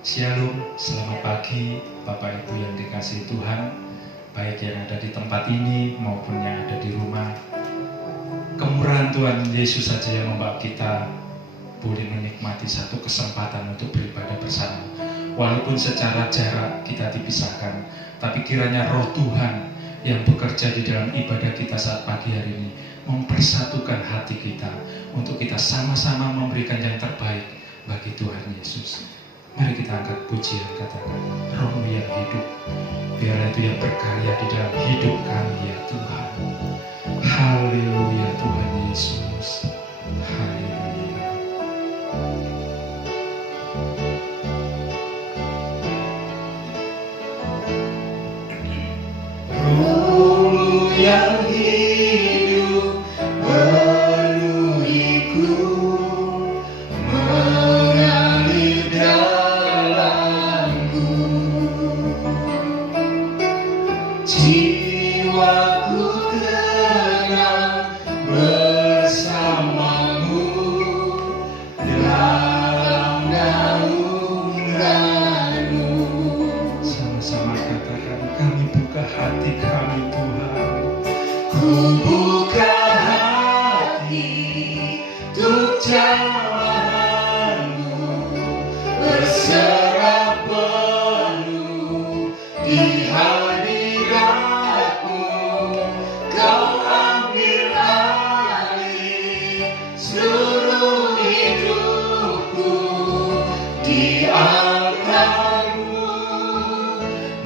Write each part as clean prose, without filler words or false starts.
Shalom, selamat pagi Bapak Ibu yang dikasihi Tuhan, baik yang ada di tempat ini maupun yang ada di rumah. Kemurahan Tuhan Yesus saja yang membawa kita boleh menikmati satu kesempatan untuk beribadah bersama. Walaupun secara jarak kita dipisahkan, tapi kiranya roh Tuhan yang bekerja di dalam ibadah kita saat pagi hari ini mempersatukan hati kita untuk kita sama-sama memberikan yang terbaik bagi Tuhan Yesus. Mari kita angkat pujian, katakan, Roh-Mu yang hidup, biarlah itu yang berkarya di dalam hidup kami ya Tuhan. Haleluya Tuhan Yesus. Haleluya. Roh-Mu yang hidup penuhiku, mengalir dalamku, jiwaku tenang bersamamu dalam naunganmu. Sama-sama katakan, kami buka hati kami Tuhan. Ku buka hati untuk jamahanmu, berserah penuh di hadiratmu. Kau ambil alih seluruh hidupku, di altarmu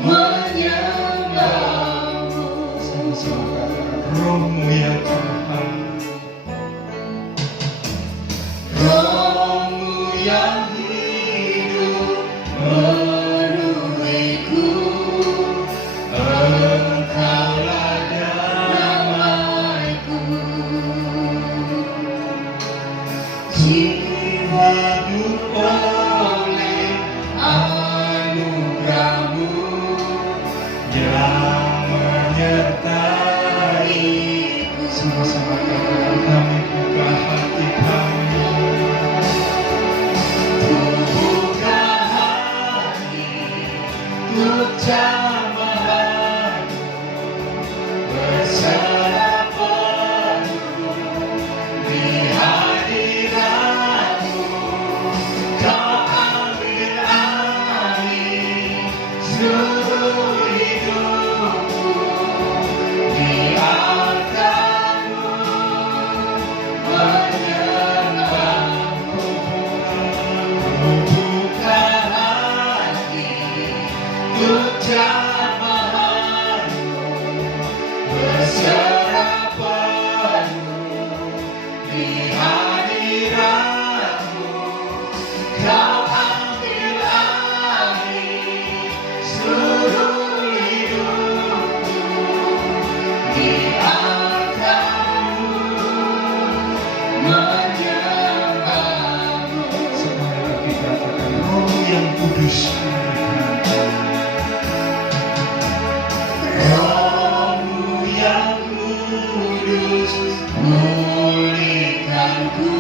menyembahmu. Sama-sama katakan, Roh-Mu ya Tuhan. Roh-Mu yang hidup menuhiku, Engkaulah damaiku, jiwaku oleh anugerah-Mu yang menyertaiku. Sama-sama katakan, kami buka hati kami. Ku buka hati untuk jamahanmu, berserah penuh di hadiratmu. Kau ambil alih seluruh hidupku, di altarmu menyembahmu. Ku buka hati untuk jamahanmu, berserah penuh di hadiratmu. Kau ambil alih seluruh hidupku, di altarmu menyembahmu. Sekali lagi katakan, Roh yang kudus. Roh-Mu yang kudus pulihkanku,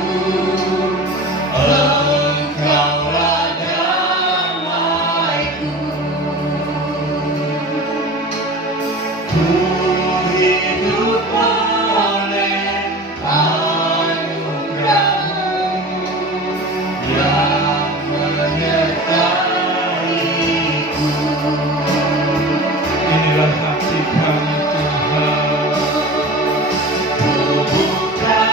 Engkaulah damaiku. Ku hidup oleh anugerah-Mu yang menyertaiku. Inilah hati kami Tuhan. Ku buka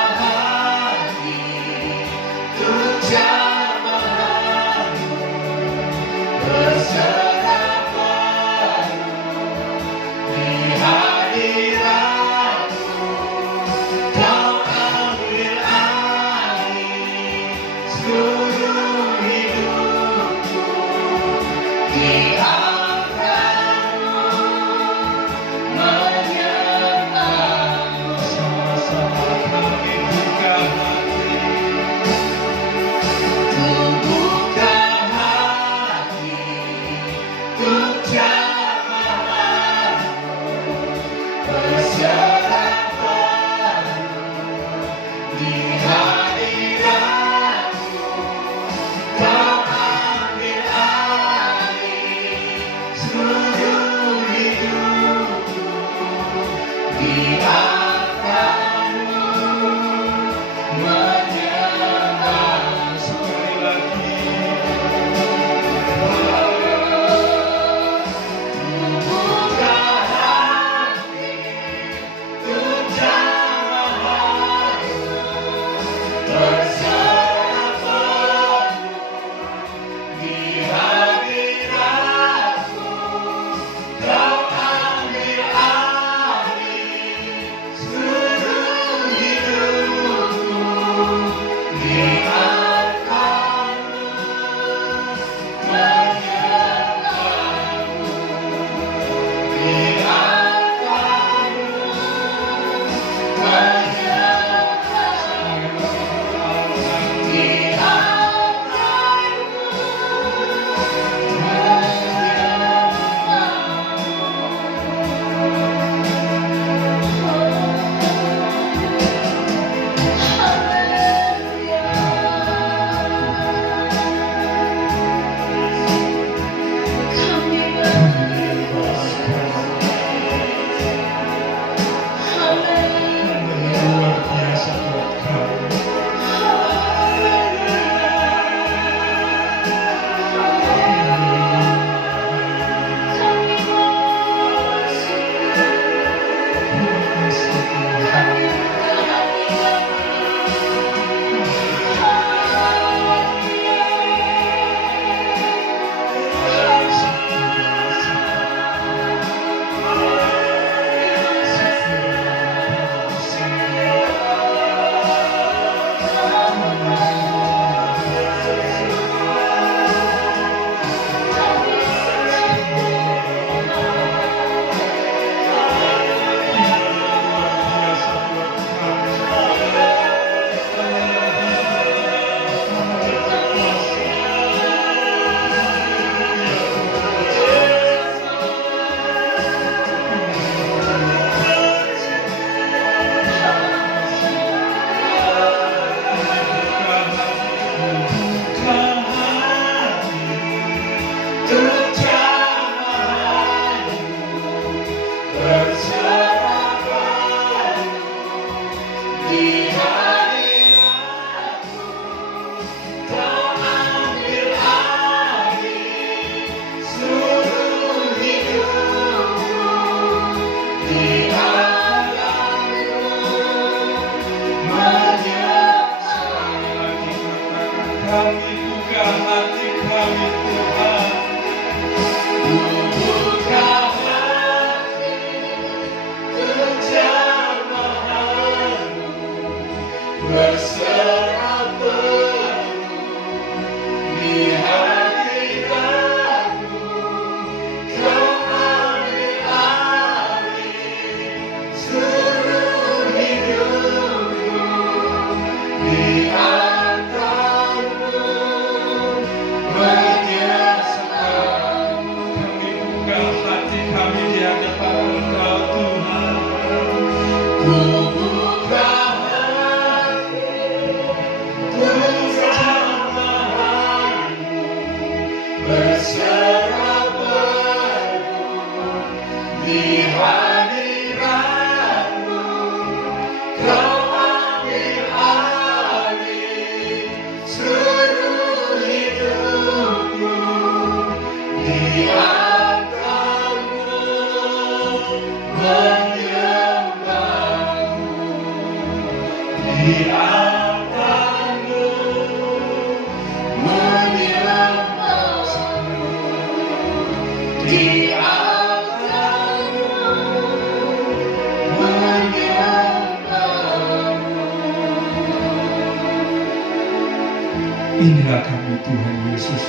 Inilah kami Tuhan Yesus,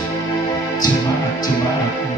jemaat-jemaat-Mu.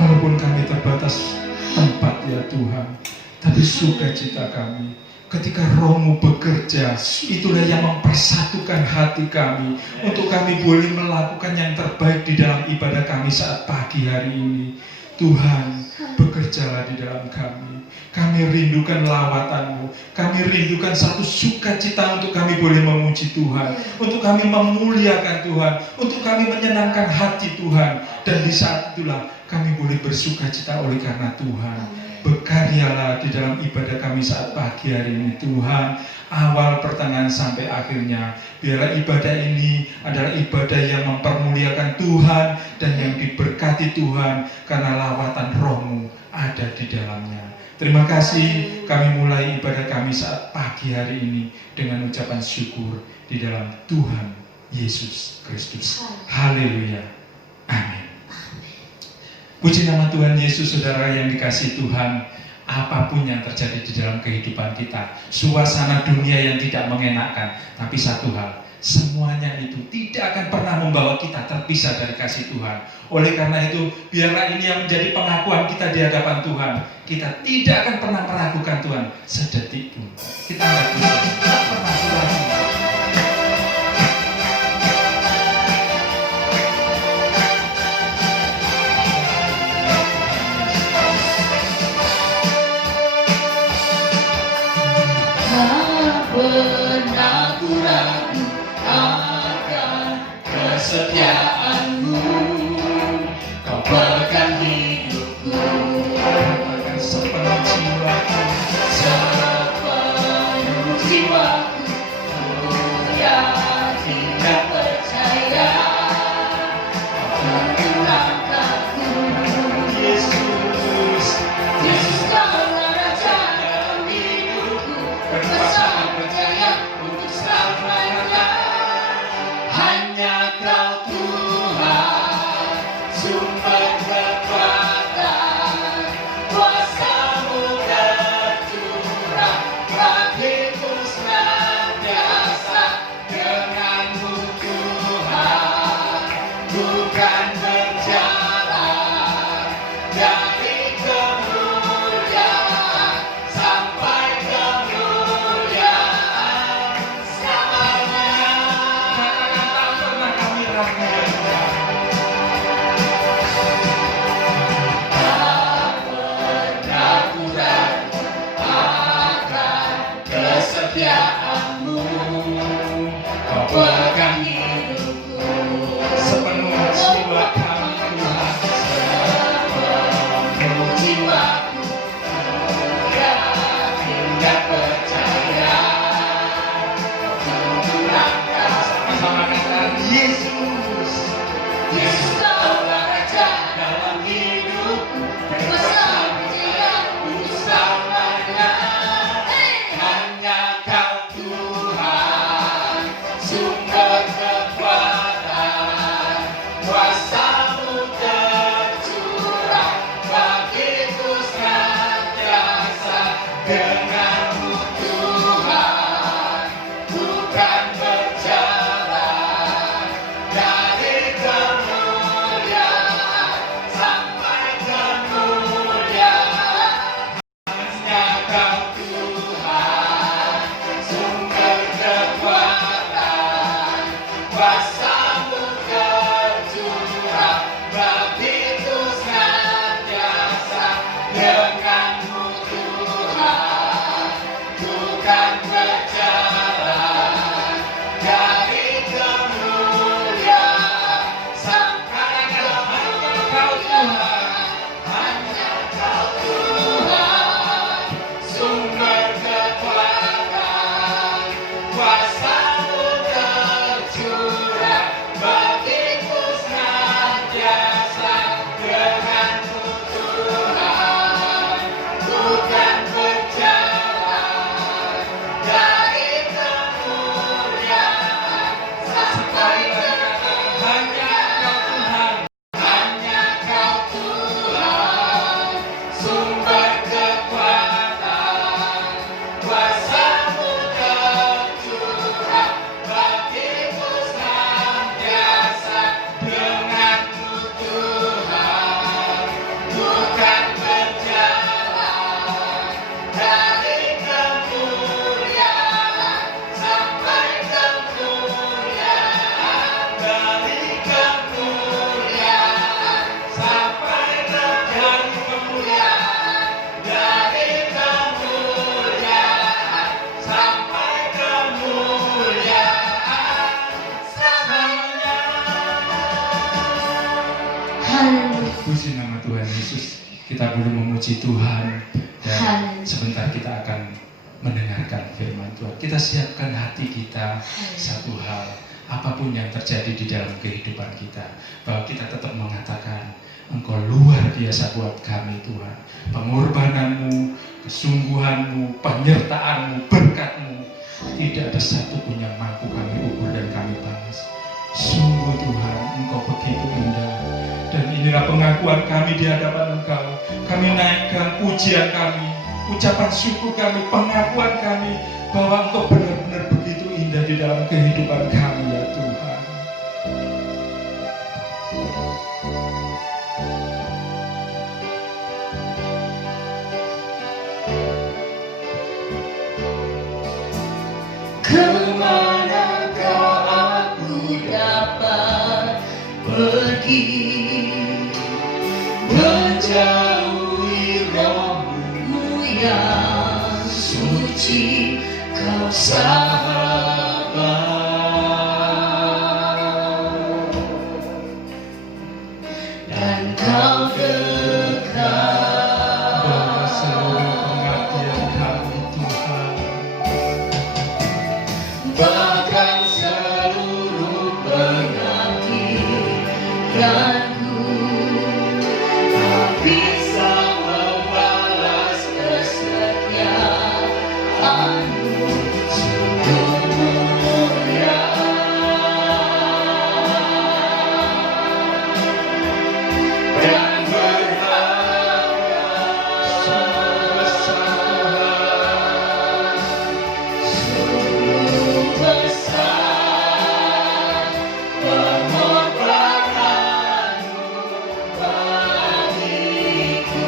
Walaupun kami terbatas tempat ya Tuhan, tapi sukacita kami ketika Roh-Mu bekerja, itulah yang mempersatukan hati kami untuk kami boleh melakukan yang terbaik di dalam ibadah kami saat pagi hari ini. Tuhan, bekerjalah di dalam kami. Kami rindukan lawatan-Mu. Kami rindukan satu sukacita untuk kami boleh memuji Tuhan, untuk kami memuliakan Tuhan, untuk kami menyenangkan hati Tuhan. Dan di saat itulah kami boleh bersukacita oleh karena Tuhan. Berkaryalah di dalam ibadah kami saat pagi hari ini Tuhan, awal pertengahan sampai akhirnya. Biarlah ibadah ini adalah ibadah yang mempermuliakan Tuhan dan yang diberkati Tuhan karena lawatan Roh-Mu ada di dalamnya. Terima kasih, kami mulai ibadah kami saat pagi hari ini dengan ucapan syukur di dalam Tuhan Yesus Kristus. Haleluya. Amin. Puji nama Tuhan Yesus, saudara yang dikasihi Tuhan. Apapun yang terjadi di dalam kehidupan kita, suasana dunia yang tidak mengenakan, tapi satu hal, semuanya itu tidak akan pernah membawa kita terpisah dari kasih Tuhan. Oleh karena itu, biarlah ini yang menjadi pengakuan kita di hadapan Tuhan. Kita tidak akan pernah meragukan Tuhan sedetik pun. Kita tidak pernah ragu. Pernah ku ragu akan kesetiaan-Mu, Kau pegang hidupku Sepenuh jiwaku, sepenuh jiwaku, ku yakin dan percaya untuk langkahku. Yesus, Yesus Kaulah Raja dalam hidupku, berkuasa percaya untuk selamanya. Hanya Kau Tuhan, sumber kekuatan, kuasa-Mu tercurah bagiku senantiasa. Dengan-Mu Tuhan, bukan berjalan dari kemuliaan sampai kemuliaan selamanya. tak pernah kami ragukan. Tak pernah ku ragu akan kesetiaan-Mu, Kau pegang hidupku Sepenuh jiwa kami Tuhan, sepenuh jiwaku, ku yakin dan percaya untuk langkah. sama katakan Yesus. Yesus Kaulah Raja dalam hidupku, berkuasa percaya untuk selamanya. Hanya Kau Tuhan, sumber kekuatan, kuasa-Mu tercurah bagiku senantiasa. Dengan-Mu Tuhan, bukan berjalan dari kemuliaan sampai kemuliaan. Hanya Kau Tuhan, sumber kekuatan, kuasa-Mu tercurah bagiku senantiasa. Dengan-Mu Tuhan, kita belum memuji Tuhan, dan Haleluya. sebentar kita akan mendengarkan firman Tuhan. Kita siapkan hati kita satu hal, apapun yang terjadi di dalam kehidupan kita, bahwa kita tetap mengatakan, Engkau luar biasa buat kami Tuhan. Pengorbananmu, kesungguhanmu, penyertaanmu, berkatmu, tidak ada satupun yang mampu kami ukur dan kami balas. Sungguh Tuhan, Engkau begitu indah. Dan inilah pengakuan kami di hadapan Engkau. Kami naikkan pujian kami, ucapan syukur kami, pengakuan kami, bahwa Engkau benar-benar begitu indah di dalam kehidupan kami ya Tuhan. Kemanakah aku dapat pergi, menjauhi rohmu yang suci, kau sahabat, dan kau dekat. Bahwa seluruh pengabdian kami Tuhan, Bahkan seluruh pengabdianku tak bisa membalas kesetiaanmu, sungguh mulia. Dan berharga sungguh besar pengorbananmu bagiku,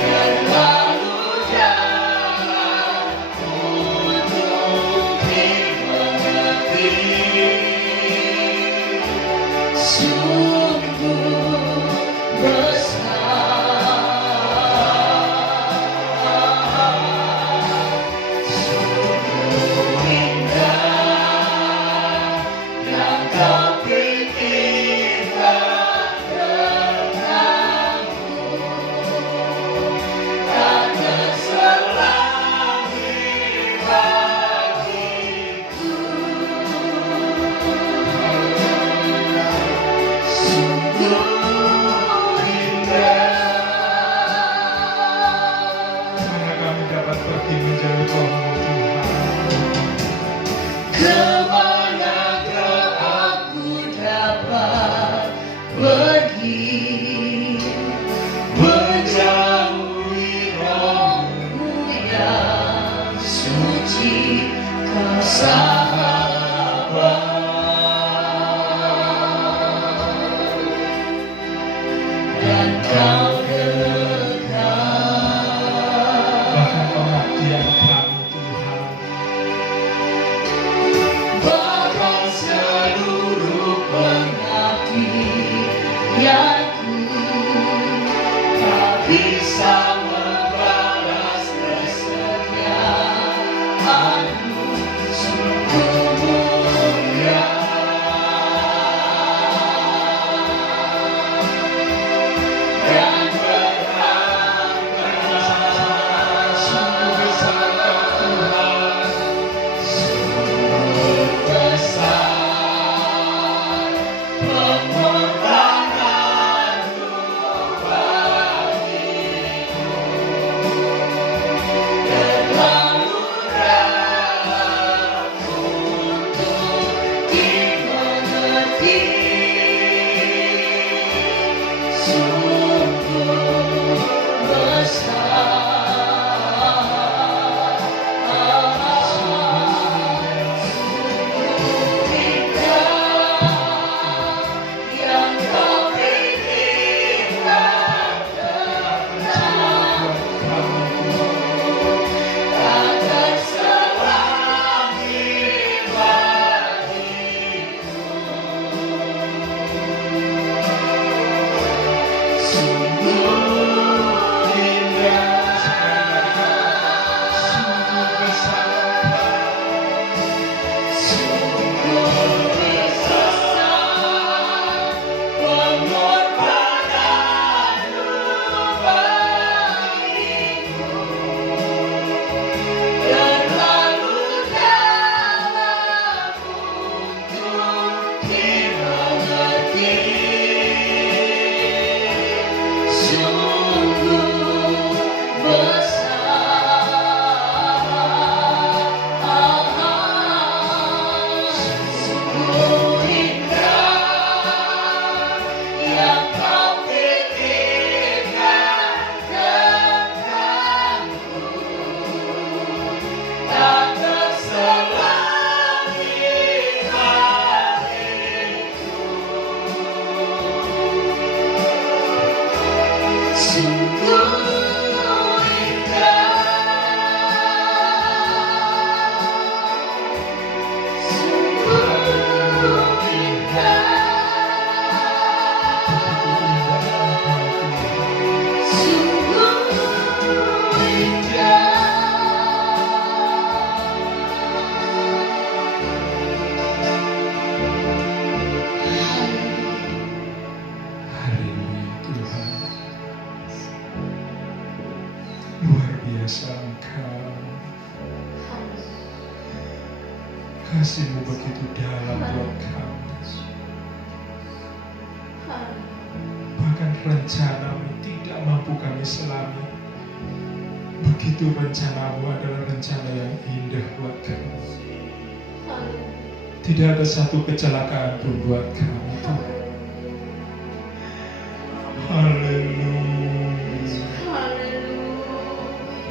terlalu dalam untuk dimengerti. Sungguh besar, sungguh indah yang kau pikirkan tentangku, tak terselami bagiku. Sungguh indah. mana kami dapat pergi menjauhi rohmu Tuhan. Kemanakah aku dapat pergi, menjauhi rohmu yang suci, kau sahabat, dan kau dekat. Bahkan pengabdian kami Tuhan, Bahkan seluruh pengabdianku tak bisa membalas kesetiaanmu, sungguh mulia. Dan berharga sungguh besar kuasa Engkau. Kasih-Mu begitu dalam buat kami. Bahkan rencana-Mu tidak mampu kami selami. Begitu rencana-Mu adalah rencana yang indah buat kami. Tidak ada satu kecelakaan pun buat kami, Tuhan. Haleluya.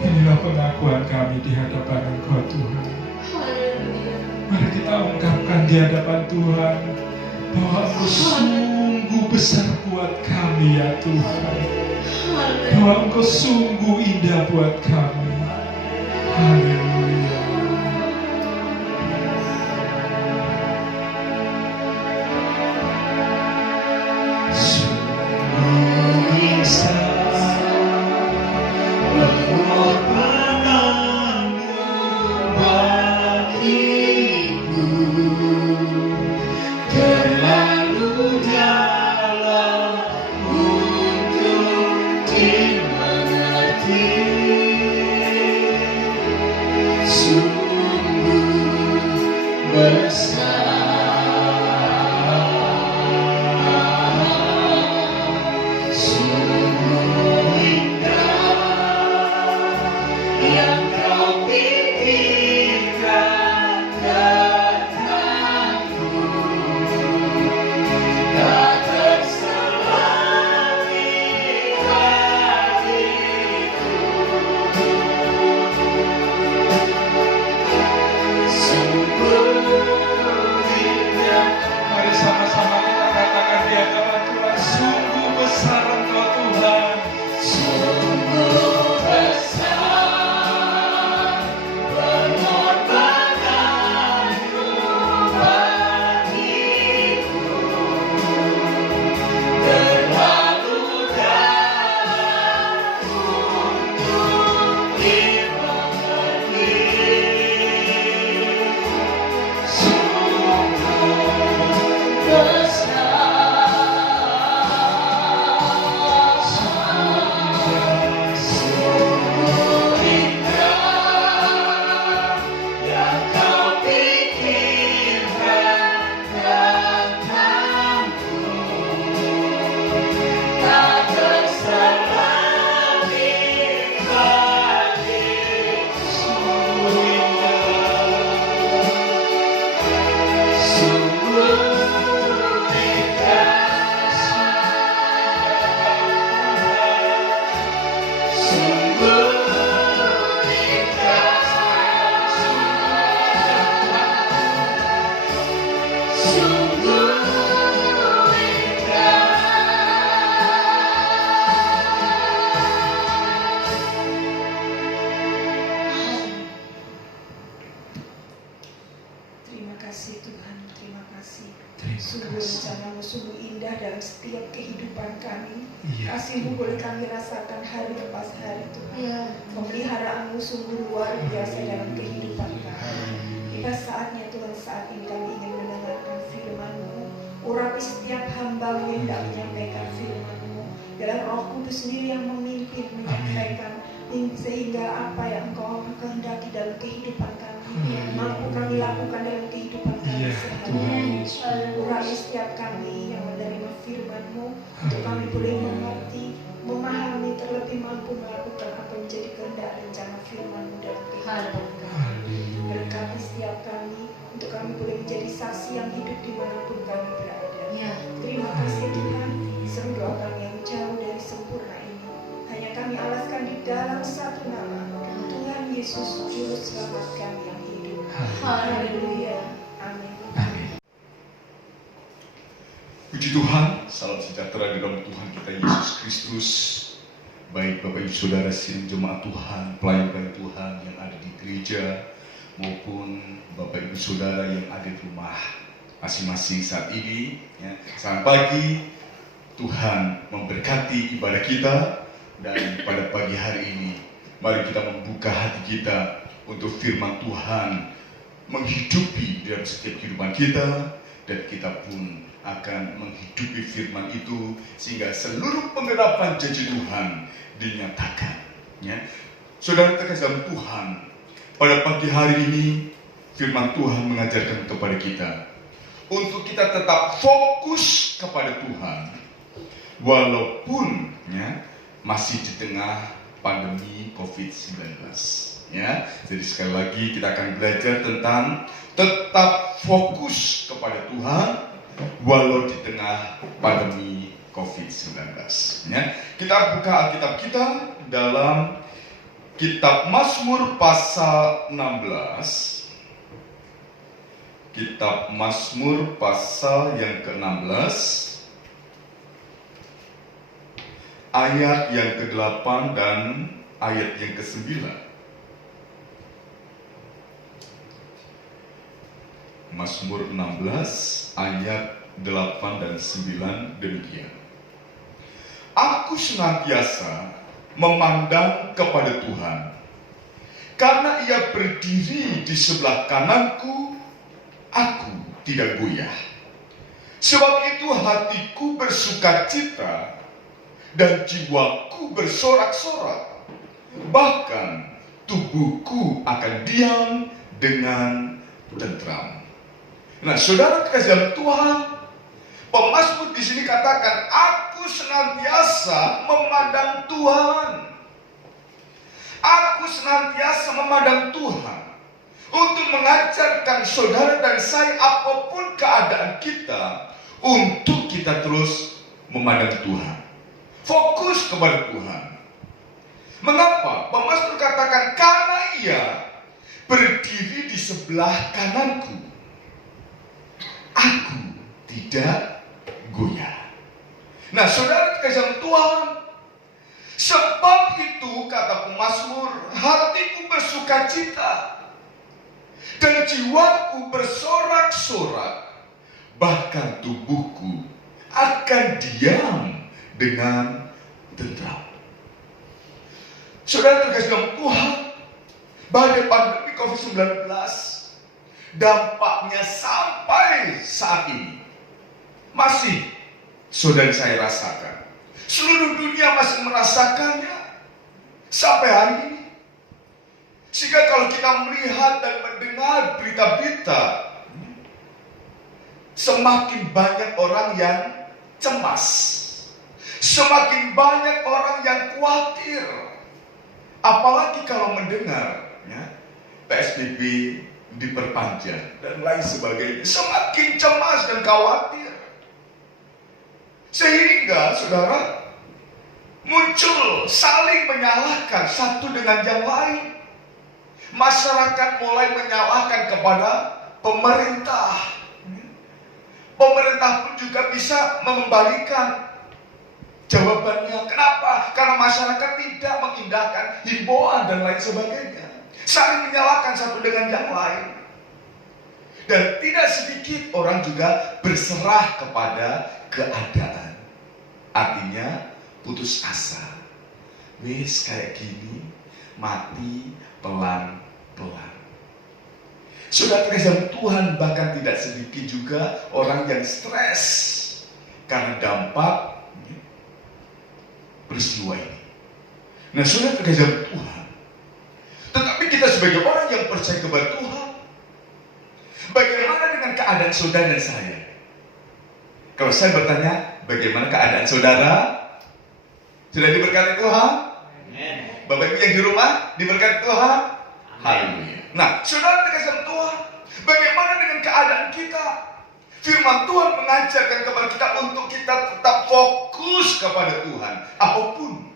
Inilah pengakuan kami di hadapan Engkau, Tuhan. Mari kita ungkapkan di hadapan Tuhan bahwa Engkau sungguh besar buat kami, ya Tuhan. Bahwa Engkau sungguh indah buat kami. Haleluya. Sungguh indah pengorbananmu bagiku, terlalu dalam untuk dimengerti. Sungguh besar, sungguh indah yang Kau pikirkan tentangku, tak terselami hatiku. Sungguh indah. Mari sama-sama kita katakan di hadapan Tuhan, sungguh besar Engkau Tuhan. Sungguh besar pengorbananmu bagiku, terlalu dalam untuk dimengerti. Sungguh besar, sungguh indah yang Kau pikirkan tentangku, tak terselami hatiku. Sungguh indah, sungguh Terima kasih Tuhan, terima kasih. Terima Sungguh kasih. rencana-Mu sungguh indah dalam setiap kehidupan kami. Iya, Kasih-Mu Tuhan. boleh kami rasakan hari lepas hari Tuhan. Pemeliharaan-Mu sungguh luar biasa dalam kehidupan kami. Tiba saatnya Tuhan, saat ini kami ingin mendengarkan firman-Mu. Urapi setiap hamba-Mu yang hendak menyampaikan firman-Mu. Dalam Roh Kudus sendiri yang memimpin menyampaikan, sehingga apa yang Engkau kehendaki dalam kehidupan kami mampu kami lakukan dalam kehidupan kami Iya, sehari-hari. Tuhan. Urapi setiap kami yang menerima firman-Mu, untuk kami boleh mengerti, memahami, terlebih mampu melakukan apa yang menjadi kehendak rencana firman-Mu dalam kehidupan kami. Berkati setiap kami, untuk kami boleh menjadi saksi yang hidup dimanapun kami berada. Terima kasih Tuhan, seru doa kami yang jauh dari sempurna ini hanya kami alaskan di dalam satu nama, Tuhan Yesus, Juru Selamat kami yang hidup. Haleluya. Amin. Amin. Puji Tuhan, salam sejahtera di dalam Tuhan kita Yesus Kristus. Baik Bapak Ibu Saudara sidang jemaat Tuhan, pelayan-pelayan Tuhan yang ada di gereja, maupun Bapak Ibu Saudara yang ada di rumah masing-masing saat ini. Selamat pagi, Tuhan memberkati ibadah kita. Dan pada pagi hari ini, mari kita membuka hati kita untuk firman Tuhan menghidupi dalam setiap kehidupan kita, dan kita pun akan menghidupi firman itu sehingga seluruh pengharapan janji Tuhan dinyatakan. Saudara terkasih dalam Tuhan, pada pagi hari ini firman Tuhan mengajarkan kepada kita untuk kita tetap fokus kepada Tuhan walaupun masih di tengah pandemi COVID-19. Jadi sekali lagi kita akan belajar tentang tetap fokus kepada Tuhan walau di tengah pandemi COVID-19. Kita buka Alkitab kita dalam Kitab Mazmur pasal 16. Kitab Mazmur pasal yang ke-16 ayat yang ke-8 dan ayat yang ke-9. Mazmur 16 ayat 8 dan 9 demikian. Aku senantiasa memandang kepada Tuhan, karena Ia berdiri di sebelah kananku, aku tidak goyah. Sebab itu hatiku bersukacita dan jiwaku bersorak-sorak, bahkan tubuhku akan diam dengan tentram. Nah, saudara terkasih dalam Tuhan, pemazmur di sini katakan, aku senantiasa memandang Tuhan. Aku senantiasa memandang Tuhan untuk mengajarkan saudara dan saya apapun keadaan kita, untuk kita terus memandang Tuhan, fokus kepada Tuhan. Mengapa? Pemazmur katakan, karena Ia berdiri di sebelah kananku, aku tidak goyah. Nah, saudara terkasih Tuhan, sebab itu kata pemazmur, hatiku bersukacita dan jiwaku bersorak-sorak, bahkan tubuhku akan diam dengan tentram. Saudara terkasih dalam Tuhan, badai pandemi COVID-19 dampaknya sampai saat ini masih saudara saya rasakan. Seluruh dunia masih merasakannya sampai hari ini. Sehingga kalau kita melihat dan mendengar berita-berita, semakin banyak orang yang cemas, semakin banyak orang yang khawatir. Apalagi kalau mendengar PSBB diperpanjang dan lain sebagainya, semakin cemas dan khawatir. Sehingga saudara, muncul saling menyalahkan satu dengan yang lain. Masyarakat mulai menyalahkan kepada pemerintah. Pemerintah pun juga bisa mengembalikan jawabannya. Kenapa? Karena masyarakat tidak mengindahkan himbauan dan lain sebagainya. Saling menyalahkan satu dengan yang lain. Dan tidak sedikit orang juga berserah kepada keadaan. Artinya putus asa. Wis kayak gini, mati pelan-pelan. Sudah terkesan Tuhan, bahkan tidak sedikit juga orang yang stres karena dampak peristiwa ini. Nah, sudah terkesan Tuhan. Tetapi kita sebagai orang yang percaya kepada Tuhan, bagaimana dengan keadaan saudara dan saya? Kalau saya bertanya, bagaimana keadaan saudara? Sudah diberkati Tuhan? Amen. Bapak Ibu yang di rumah diberkati Tuhan? Haleluya. Nah, saudara dikasih Tuhan, bagaimana dengan keadaan kita? Firman Tuhan mengajarkan kepada kita untuk kita tetap fokus kepada Tuhan, apapun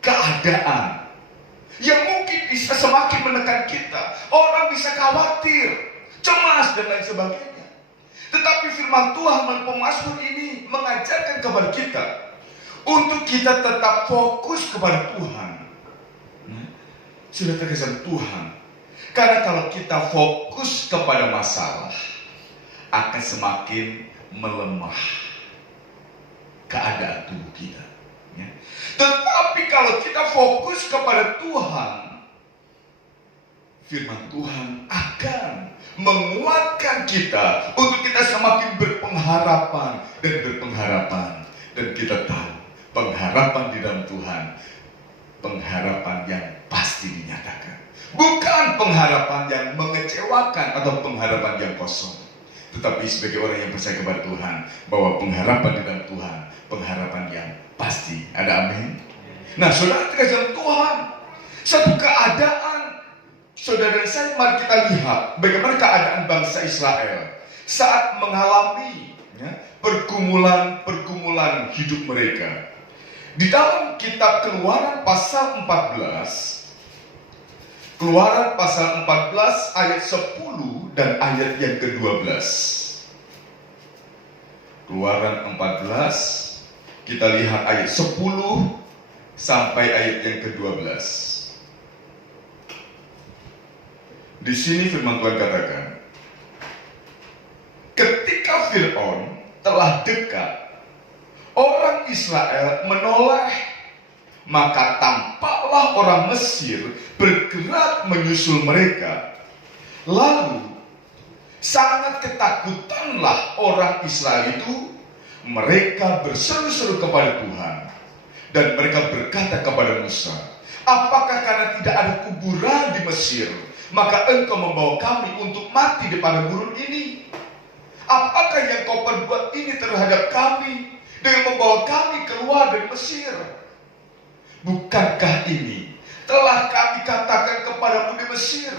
keadaan yang mungkin bisa semakin menekan kita. Orang bisa khawatir, cemas dan lain sebagainya. Tetapi firman Tuhan melalui pemazmur ini mengajarkan kepada kita untuk kita tetap fokus kepada Tuhan. Sudah terkesan Tuhan. Karena kalau kita fokus kepada masalah, akan semakin melemah keadaan tubuh kita. Tetapi kalau kita fokus kepada Tuhan, firman Tuhan akan menguatkan kita untuk kita semakin berpengharapan dan berpengharapan. Dan kita tahu pengharapan di dalam Tuhan pengharapan yang pasti dinyatakan. Bukan pengharapan yang mengecewakan atau pengharapan yang kosong. Tetapi sebagai orang yang percaya kepada Tuhan, bahwa pengharapan di dalam Tuhan, pengharapan yang pasti. Ada amin? Nah, saudara terkasih Tuhan, satu keadaan, saudara dan saya, mari kita lihat bagaimana keadaan bangsa Israel saat mengalami pergumulan hidup mereka. Di dalam kitab Keluaran pasal 14, Keluaran pasal 14 ayat 10 dan ayat yang ke-12. Keluaran 14, kita lihat ayat 10 sampai ayat yang ke-12. Di sini firman Tuhan katakan, ketika Fir'aun telah dekat, orang Israel menoleh, maka tampaklah orang Mesir bergerak menyusul mereka. Lalu sangat ketakutanlah orang Israel itu. Mereka berseru-seru kepada Tuhan, dan mereka berkata kepada Musa, apakah karena tidak ada kuburan di Mesir, maka engkau membawa kami untuk mati di padang gurun ini? Apakah yang kau perbuat ini terhadap kami dengan membawa kami keluar dari Mesir? Bukankah ini telah kami katakan kepadamu di Mesir,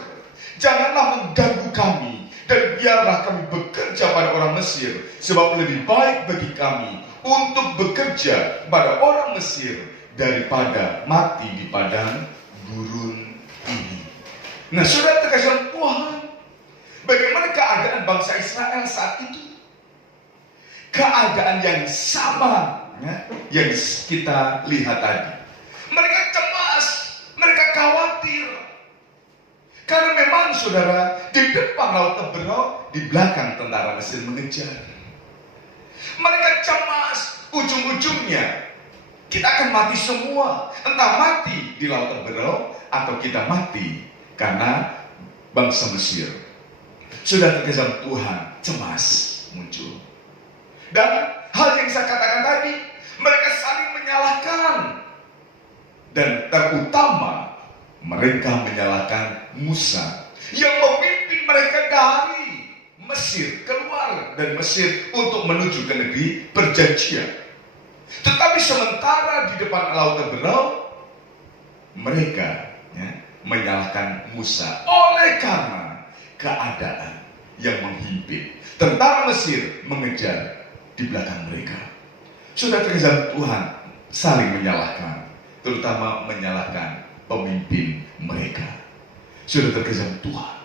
janganlah mengganggu kami, dan biarlah kami bekerja pada orang Mesir, sebab lebih baik bagi kami untuk bekerja pada orang Mesir daripada mati di padang gurun ini. Nah, saudara terkasih Tuhan, bagaimana keadaan bangsa Israel saat itu? Keadaan yang sama yang kita lihat tadi. Mereka cemas, mereka khawatir. Karena memang saudara, di depan laut Teberau, di belakang tentara Mesir mengejar. Mereka cemas, ujung-ujungnya kita akan mati semua. Entah mati di laut Teberau atau kita mati karena bangsa Mesir. Sudah terkesan Tuhan, cemas muncul. Dan hal yang saya katakan tadi, mereka saling menyalahkan. Dan terutama mereka menyalahkan Musa yang memimpin mereka dari Mesir, keluar dari Mesir untuk menuju ke negeri perjanjian. Tetapi sementara di depan laut Teberau, mereka menyalahkan Musa oleh karena keadaan yang menghimpit. Tentara Mesir mengejar di belakang mereka. Sudah terkesan Tuhan saling menyalahkan, terutama menyalahkan pemimpin mereka. Sudah terkesan Tuhan.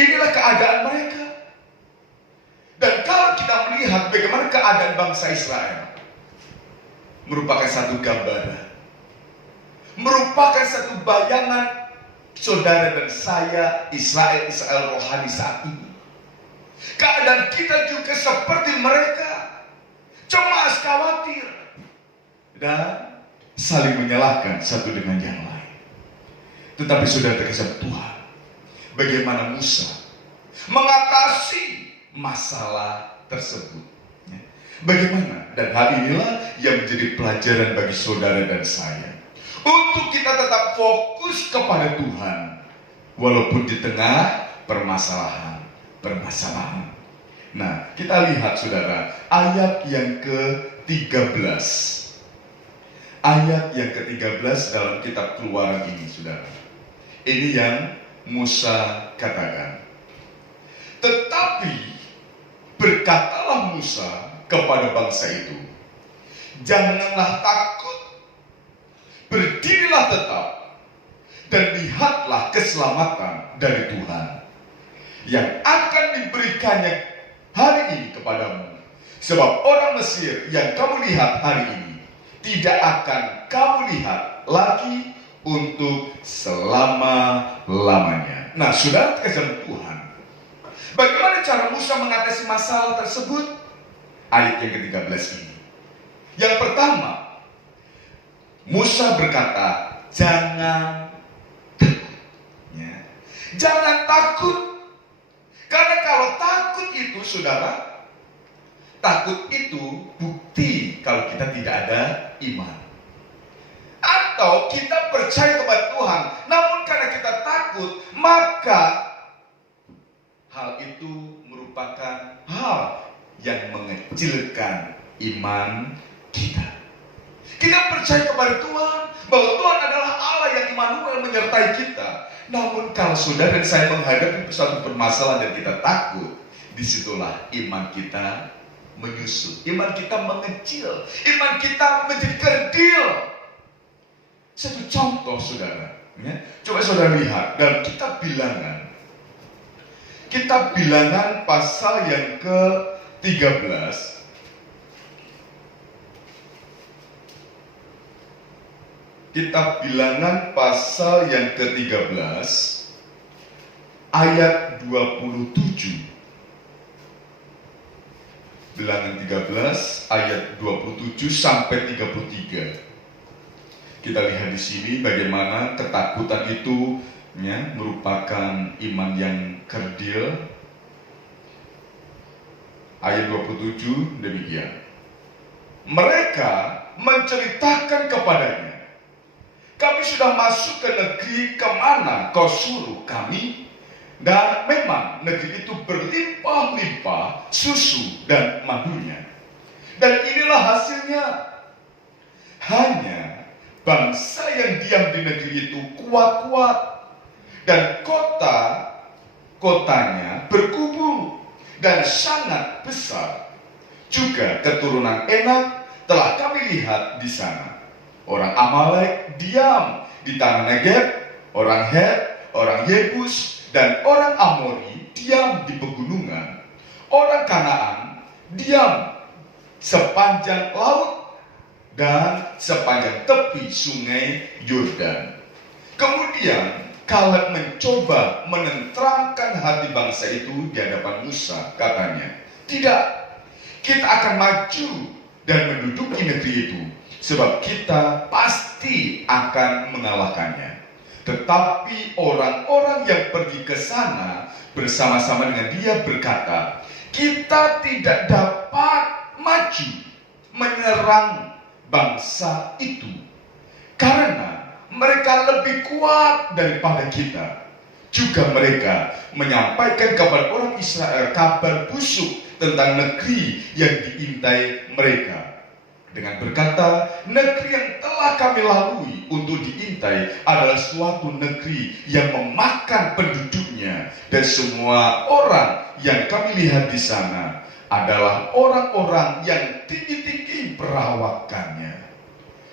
Inilah keadaan mereka. Dan kalau kita melihat bagaimana keadaan bangsa Israel, merupakan satu gambaran, merupakan satu bayangan saudara dan saya, Israel rohani saat ini. Keadaan kita juga seperti mereka, cemas, khawatir, dan saling menyalahkan satu dengan yang lain. Tetapi sudah terkesan Tuhan, bagaimana Musa mengatasi masalah tersebut. Bagaimana? Dan hal inilah yang menjadi pelajaran bagi saudara dan saya, untuk kita tetap fokus kepada Tuhan walaupun di tengah permasalahan. Nah, kita lihat saudara, ayat yang ke-13. Ayat yang ke-13 dalam kitab Keluaran ini, saudara. Ini yang Musa katakan. Tetapi berkatalah Musa kepada bangsa itu, janganlah takut, berdirilah tetap, dan lihatlah keselamatan dari Tuhan yang akan diberikannya hari ini kepadamu. Sebab orang Mesir yang kamu lihat hari ini tidak akan kamu lihat lagi untuk selama-lamanya. Nah, saudara terkesan Tuhan, bagaimana cara Musa mengatasi masalah tersebut? Ayat yang ke-13 ini. Yang pertama, Musa berkata, jangan takut. Jangan takut. Karena kalau takut itu, saudara, takut itu bukti kalau kita tidak ada iman. Atau Atau kita percaya kepada Tuhan, namun karena kita takut, maka hal itu merupakan hal yang mengecilkan iman kita. Kita percaya kepada Tuhan, bahwa Tuhan adalah Allah yang Immanuel menyertai kita. Namun kalau saudara dan saya menghadapi suatu permasalahan dan kita takut, disitulah iman kita menyusut, iman kita mengecil, iman kita menjadi kerdil. Satu contoh saudara, ya. Coba saudara lihat dalam kitab Bilangan. Kitab Bilangan pasal yang ke-13. Kitab Bilangan pasal yang ke-13 ayat 27. Bilangan 13 ayat 27 sampai 33. Kita lihat di sini bagaimana ketakutan itu ya, merupakan iman yang kerdil. Ayat 27 demikian. Mereka menceritakan kepadanya, kami sudah masuk ke negeri kemana kau suruh kami, dan memang negeri itu berlimpah-limpah susu dan madunya. Dan inilah hasilnya. Hanya bangsa yang diam di negeri itu kuat-kuat, dan kotanya berkubu dan sangat besar. Juga keturunan Enak telah kami lihat di sana. Orang Amalek diam di tanah Negeb, orang Het, orang Yebus, dan orang Amori diam di pegunungan. Orang Kanaan diam sepanjang laut dan sepanjang tepi sungai Yordan. Kemudian Kaleb mencoba menenteramkan hati bangsa itu di hadapan Musa. Katanya, tidak, kita akan maju dan menduduki negeri itu, sebab kita pasti akan mengalahkannya. Tetapi orang-orang yang pergi ke sana bersama-sama dengan dia berkata, kita tidak dapat maju menyerang bangsa itu, karena mereka lebih kuat daripada kita. Juga mereka menyampaikan kepada orang Israel kabar busuk tentang negeri yang diintai mereka, dengan berkata, negeri yang telah kami lalui untuk diintai adalah suatu negeri yang memakan penduduknya, dan semua orang yang kami lihat di sana adalah orang-orang yang tinggi-tinggi perawakannya.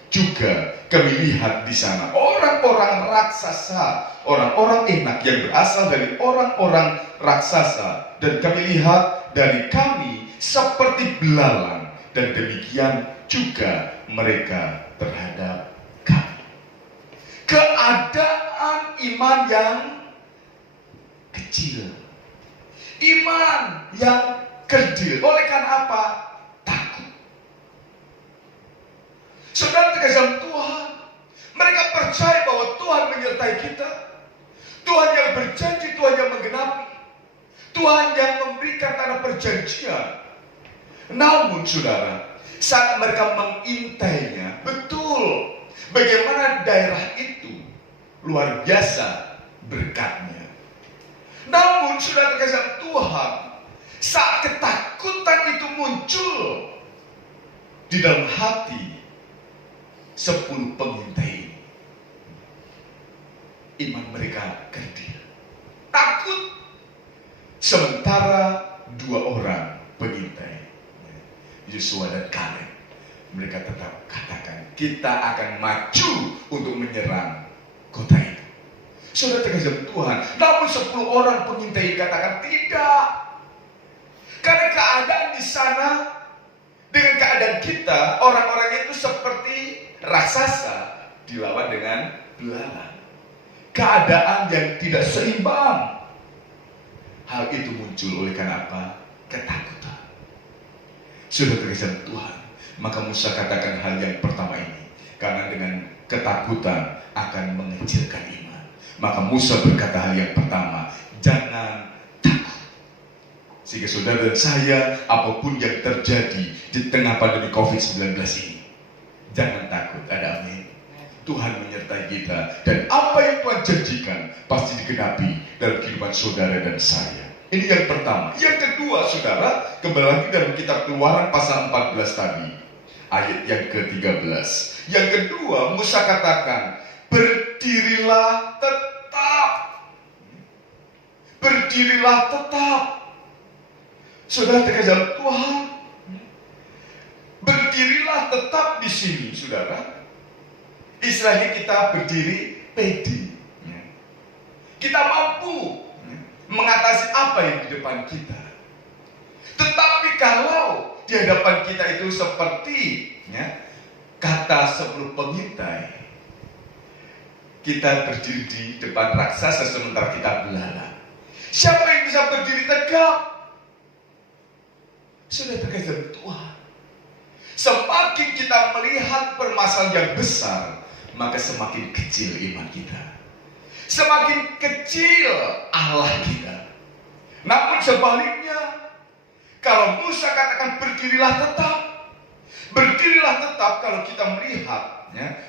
Juga kami lihat di sana orang-orang raksasa, orang-orang Enak yang berasal dari orang-orang raksasa, dan kami lihat dari kami seperti belalang, dan demikian juga mereka terhadap kami. Keadaan iman yang kecil, iman yang kerdil. Oleh karena apa? Takut. Saudara terkasih Tuhan, mereka percaya bahwa Tuhan menyertai kita, Tuhan yang berjanji, Tuhan yang menggenapi, Tuhan yang memberikan tanah perjanjian. Namun saudara, saat mereka mengintainya, betul bagaimana daerah itu luar biasa berkatnya. Namun saudara terkasih Tuhan, saat ketakutan itu muncul di dalam hati 10 pengintai ini, iman mereka kerdil, takut. Sementara 2 orang pengintai, Yosua dan Kaleb, mereka tetap katakan, kita akan maju untuk menyerang kota itu. Saudara terkasih Tuhan, namun 10 orang pengintai katakan tidak. Karena keadaan di sana dengan keadaan kita, orang-orang itu seperti raksasa dilawan dengan belalang. Keadaan yang tidak seimbang. Hal itu muncul oleh karena apa? Ketakutan. Sudah terkesan Tuhan, maka Musa katakan hal yang pertama ini, karena dengan ketakutan akan mengecilkan iman. Maka Musa berkata hal yang pertama, jangan takut. Sehingga saudara dan saya, apapun yang terjadi di tengah pandemi COVID-19 ini, jangan takut. Ada amin. Tuhan menyertai kita. Dan apa yang Tuhan janjikan pasti digenapi dalam kehidupan saudara dan saya. Ini yang pertama. Yang kedua, saudara, kembali lagi dalam kitab Keluaran pasal 14 tadi, ayat yang ke-13. Yang kedua, Musa katakan, berdirilah tetap. Berdirilah tetap. Saudara terkasih dalam Tuhan, berdirilah tetap di sini, saudara. Istilahnya kita berdiri pede. Kita mampu mengatasi apa yang di depan kita. Tetapi kalau di hadapan kita itu seperti kata 10 pengintai, kita berdiri di depan raksasa sementara kita belalang. Siapa yang bisa berdiri tegak? Sudah terkait Tuhan. Semakin kita melihat permasalahan yang besar, maka semakin kecil iman kita. Semakin kecil Allah kita. Namun sebaliknya, kalau Musa katakan berdirilah tetap. Berdirilah tetap kalau kita melihat,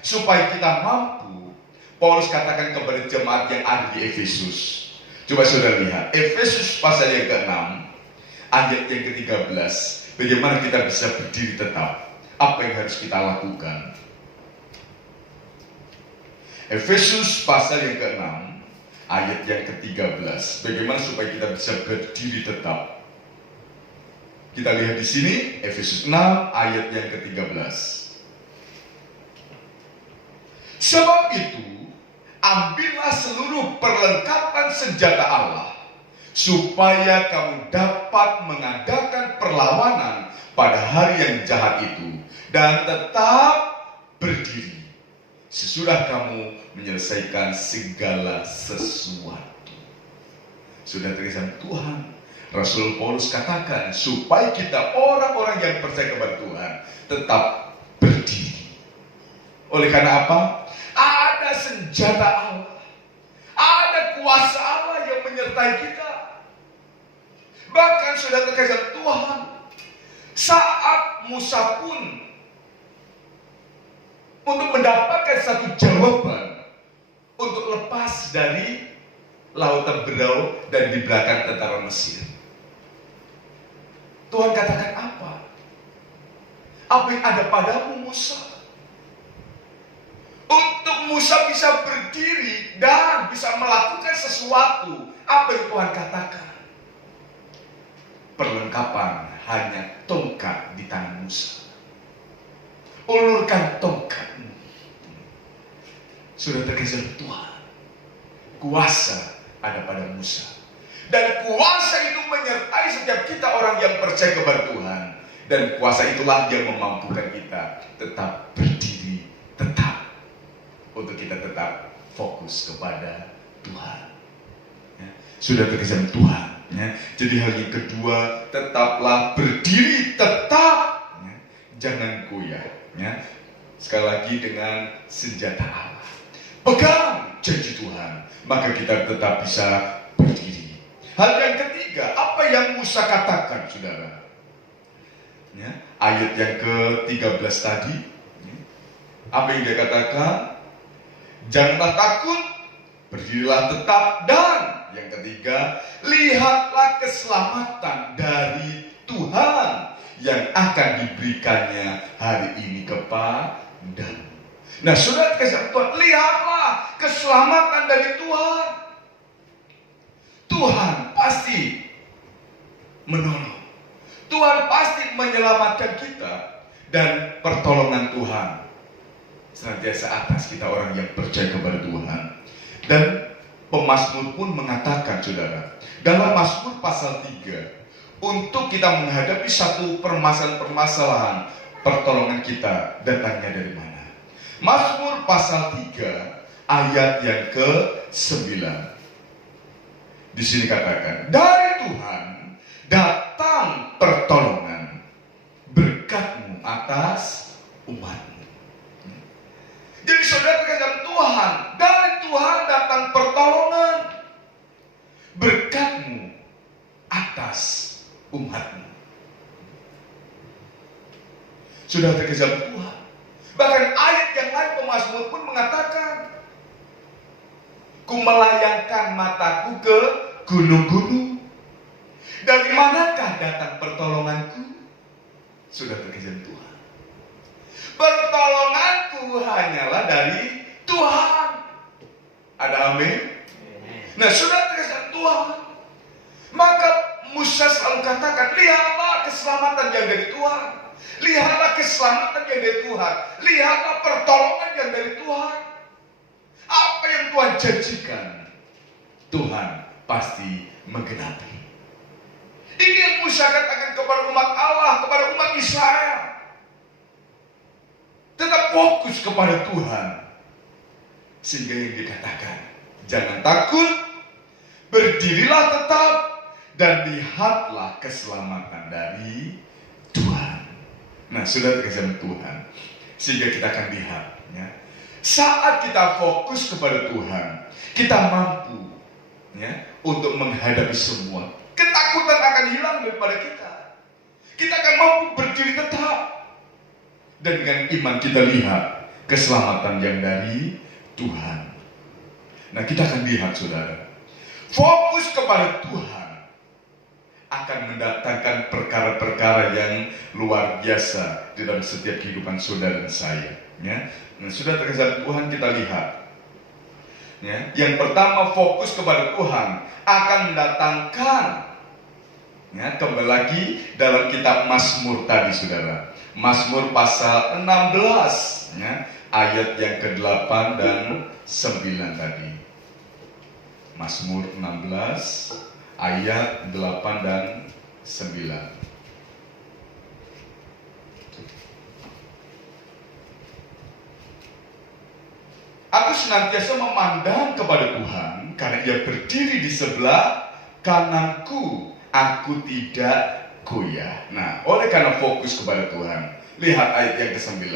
supaya kita mampu. Paulus katakan kepada jemaat yang ada di Efesus. Coba saudara lihat, Efesus pasal yang ke-6, ayat yang ke-13. Bagaimana kita bisa berdiri tetap? Apa yang harus kita lakukan? Efesus pasal yang ke-6, ayat yang ke-13. Bagaimana supaya kita bisa berdiri tetap? Kita lihat di sini, Efesus 6, ayat yang ke-13. Sebab itu, ambillah seluruh perlengkapan senjata Allah, supaya kamu dapat mengadakan perlawanan pada hari yang jahat itu, dan tetap berdiri sesudah kamu menyelesaikan segala sesuatu. Sudah terkesan Tuhan, Rasul Paulus katakan supaya kita orang-orang yang percaya kepada Tuhan tetap berdiri. Oleh karena apa? Ada senjata Allah, ada kuasa Allah yang menyertai kita. Bahkan sudah terkesan Tuhan, saat Musa pun untuk mendapatkan satu jawaban untuk lepas dari lautan berau dan di belakang tentara Mesir, Tuhan katakan apa? Apa yang ada padamu, Musa? Untuk Musa bisa berdiri dan bisa melakukan sesuatu, apa yang Tuhan katakan? Perlengkapan hanya tongkat di tangan Musa. Ulurkan tongkatmu. Sudah terkesan Tuhan, kuasa ada pada Musa. Dan kuasa itu menyertai setiap kita orang yang percaya kepada Tuhan. Dan kuasa itulah yang memampukan kita tetap berdiri, tetap. Untuk kita tetap fokus kepada Tuhan. Sudah terkesan Tuhan. Jadi hal yang kedua, tetaplah berdiri, tetap. Jangan goyah. Sekali lagi dengan senjata Allah. Pegang janji Tuhan, maka kita tetap bisa berdiri. Hal yang ketiga, apa yang Musa katakan, saudara? Ayat yang ke-13 tadi, apa yang dia katakan? Janganlah takut, berdirilah tetap, dan yang ketiga, lihatlah keselamatan dari Tuhan yang akan diberikannya hari ini kepadamu. Nah, saudara kasih Tuhan, lihatlah keselamatan dari Tuhan. Tuhan pasti menolong. Tuhan pasti menyelamatkan kita. Dan pertolongan Tuhan senantiasa atas kita orang yang percaya kepada Tuhan. Dan pemazmur pun mengatakan, saudara, dalam Mazmur pasal 3, untuk kita menghadapi satu permasalahan, pertolongan kita datangnya dari mana? Mazmur pasal 3 ayat yang ke-9. Di sini katakan, dari Tuhan datang pertolongan, berkat-Mu atas umat-Mu. Jadi saudara terkasih Tuhan, dari Tuhan datang pertolongan, berkat-Mu atas umat-Mu. Sudah terkejar Tuhan. Bahkan ayat yang lain pemazmur pun mengatakan ku melayangkan mataku ke gunung-gunung. Dari manakah datang pertolonganku? Sudah terkejar Tuhan. Pertolonganku hanyalah dari Tuhan. Ada amin? Nah, sudah terkejar Tuhan. Maka Musa selalu katakan, lihatlah keselamatan yang dari Tuhan. Lihatlah keselamatan yang dari Tuhan. Lihatlah pertolongan yang dari Tuhan. Apa yang Tuhan janjikan, Tuhan pasti menggenapi. Ini yang Musa katakan kepada umat Allah, kepada umat Israel. Tetap fokus kepada Tuhan. Sehingga yang dikatakan, jangan takut, berdirilah tetap, dan lihatlah keselamatan dari Tuhan. Nah, sudah terkesan Tuhan. Sehingga kita akan lihat, ya. Saat kita fokus kepada Tuhan, kita mampu, ya, untuk menghadapi semua. Ketakutan akan hilang daripada kita. Kita akan mampu berdiri tetap. Dan dengan iman kita lihat keselamatan yang dari Tuhan. Nah, kita akan lihat, saudara, fokus kepada Tuhan akan mendatangkan perkara-perkara yang luar biasa di dalam setiap kehidupan saudara dan saya. Ya. Nah, sudah terkesan Tuhan, kita lihat. Ya. Yang pertama, fokus kepada Tuhan akan mendatangkan, ya, kembali lagi dalam kitab Mazmur tadi, saudara. Mazmur pasal 16, ya, ayat yang ke-8 dan 9 tadi. Mazmur 16 ayat 8 dan 9. Aku senantiasa memandang kepada Tuhan, karena Ia berdiri di sebelah kananku, aku tidak goyah. Nah, oleh karena fokus kepada Tuhan, lihat ayat yang ke-9.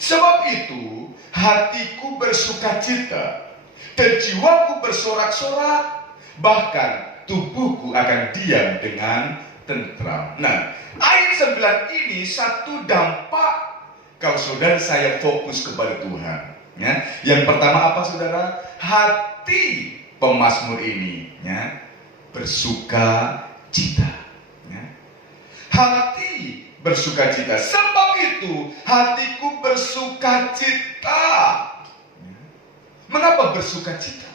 Sebab itu hatiku bersukacita dan jiwaku bersorak-sorak, bahkan tubuhku akan diam dengan tentram. Nah, ayat 9 ini satu dampak kalau saudara saya fokus kepada Tuhan. Ya. Yang pertama apa, saudara? Hati pemazmur ini, ya, bersuka cita. Ya. Hati bersuka cita. Sebab itu hatiku bersuka cita. Ya. Mengapa bersuka cita?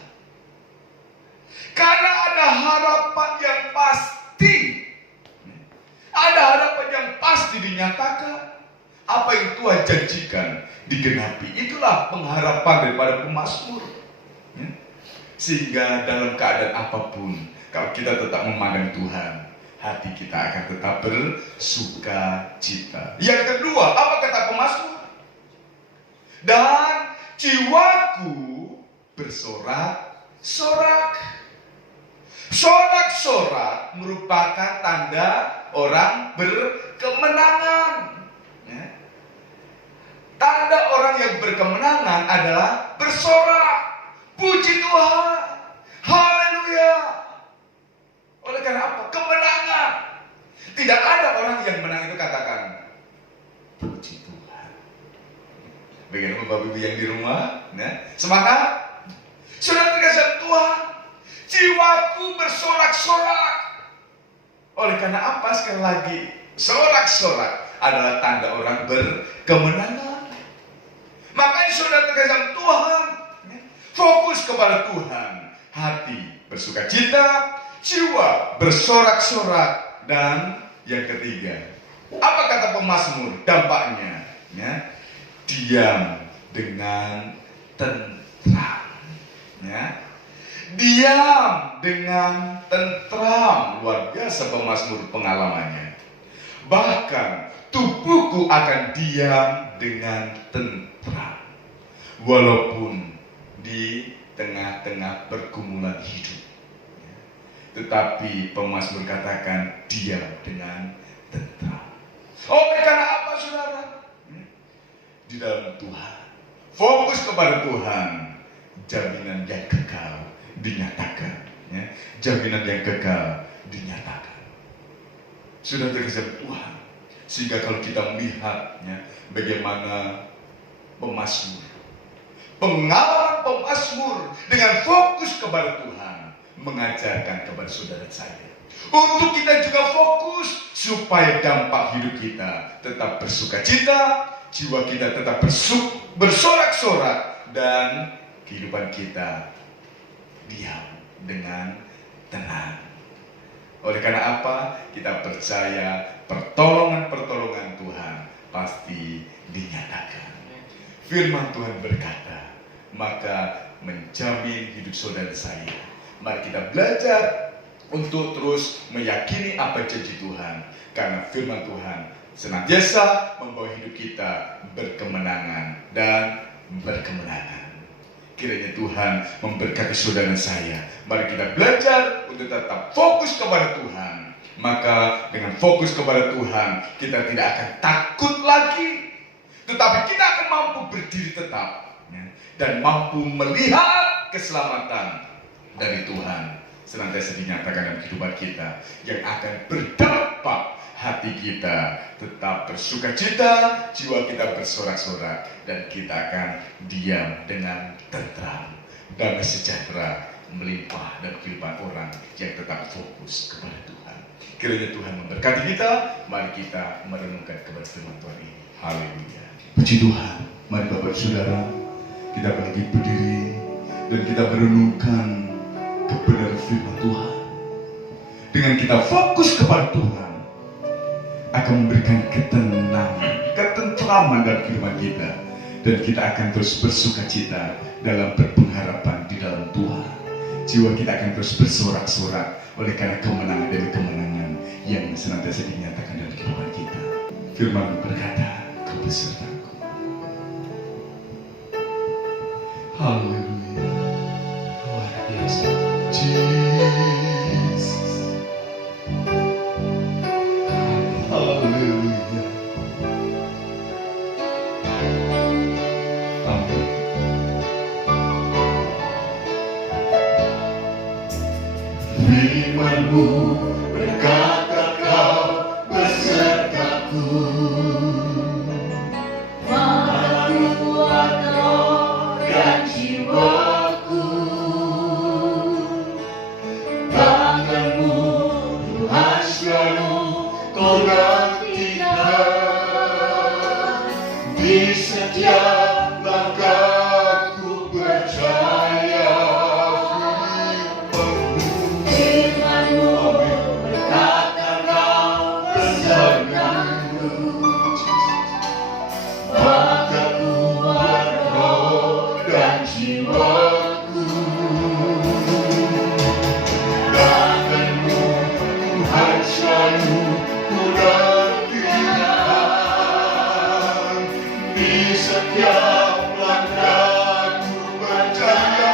Karena ada harapan yang pasti. Ada harapan yang pasti dinyatakan. Apa yang Tuhan janjikan digenapi. Itulah pengharapan daripada pemazmur. Sehingga dalam keadaan apapun, kalau kita tetap memandang Tuhan, hati kita akan tetap bersuka cita. Yang kedua, apa kata pemazmur? Dan jiwaku bersorak-sorak. Sorak-sorak merupakan tanda orang berkemenangan. Ya. Tanda orang yang berkemenangan adalah bersorak. Puji Tuhan. Haleluya. Oleh karena apa? Kemenangan. Tidak ada orang yang menang itu katakan puji Tuhan. Bagaimana Bapak Ibu yang di rumah? Ya. Semangat. Sudah terkesan Tuhan. Jiwaku bersorak-sorak. Oleh karena apa? Sekali lagi, sorak-sorak adalah tanda orang berkemenangan. Makanya sudah terkesan Tuhan. Fokus kepada Tuhan. Hati bersuka cita, jiwa bersorak-sorak, dan yang ketiga, apa kata pemazmur? Dampaknya, ya, diam dengan tentram. Ya. Diam dengan tentram. Luar biasa pemazmur pengalamannya. Bahkan tubuhku akan diam dengan tentram, walaupun di tengah-tengah pergumulan hidup. Tetapi pemazmur katakan diam dengan tentram. Oleh karena apa, saudara? Di dalam Tuhan, fokus kepada Tuhan, jaminan yang kekal dinyatakan. Ya. Jaminan yang kekal dinyatakan. Sudah terkesan Tuhan. Sehingga kalau kita melihat, ya, bagaimana pemazmur, pengalaman pemazmur dengan fokus kepada Tuhan mengajarkan kepada saudara saya untuk kita juga fokus supaya dampak hidup kita tetap bersukacita, jiwa kita tetap bersorak-sorak, dan kehidupan kita diam dengan tenang. Oleh karena apa? Kita percaya pertolongan-pertolongan Tuhan pasti dinyatakan. Firman Tuhan berkata, maka menjamin hidup saudara saya. Mari kita belajar untuk terus meyakini apa janji Tuhan, karena firman Tuhan senantiasa membawa hidup kita berkemenangan dan berkemenangan. Kiranya Tuhan memberkati saudara saya. Mari kita belajar untuk tetap fokus kepada Tuhan. Maka dengan fokus kepada Tuhan, kita tidak akan takut lagi, tetapi kita akan mampu berdiri tetap, ya, dan mampu melihat keselamatan dari Tuhan senantiasa dinyatakan dalam kehidupan kita, yang akan berdampak hati kita tetap bersukacita, jiwa kita bersorak-sorak, dan kita akan diam dengan tentram, damai sejahtera melimpah dalam kehidupan orang yang tetap fokus kepada Tuhan. Kiranya Tuhan memberkati kita. Mari kita merenungkan kepada firman Tuhan ini. Haleluya. Puji Tuhan. Mari Bapak Saudara, kita bangkit berdiri dan kita merenungkan kebenaran firman Tuhan. Dengan kita fokus kepada Tuhan, akan memberikan ketenangan, ketentraman dalam kehidupan kita, dan kita akan terus bersukacita dalam berpengharapan di dalam Tuhan. Jiwa kita akan terus bersorak-sorak oleh karena kemenangan demi kemenangan yang senantiasa dinyatakan dalam kehidupan kita. Firman berkata, Kau besertaku. Haleluya. Luar biasa. Jesus. Haleluya. Amin. Firman-Mu berkata Kau besertaku. Kuat roh dan jiwaku, tangan-Mu Tuhan selalu Kau nantikan. Di setiap langkahku percaya firman-Mu berkata Kau besertaku. Maka kuat roh dan jiwaku, tangan-Mu Tuhan selalu ku nantikan. Di setiap langkahku percaya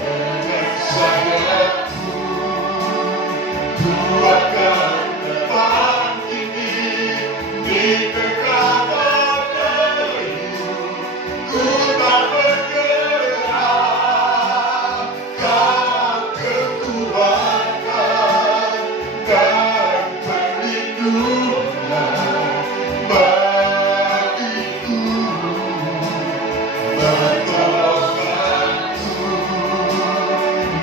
dengan sayapku, ku akan terbang tinggi di kekayaan Mu. Ku tak bergerak, Kau kekuatan dan perlindungan bagiku. Pertolonganku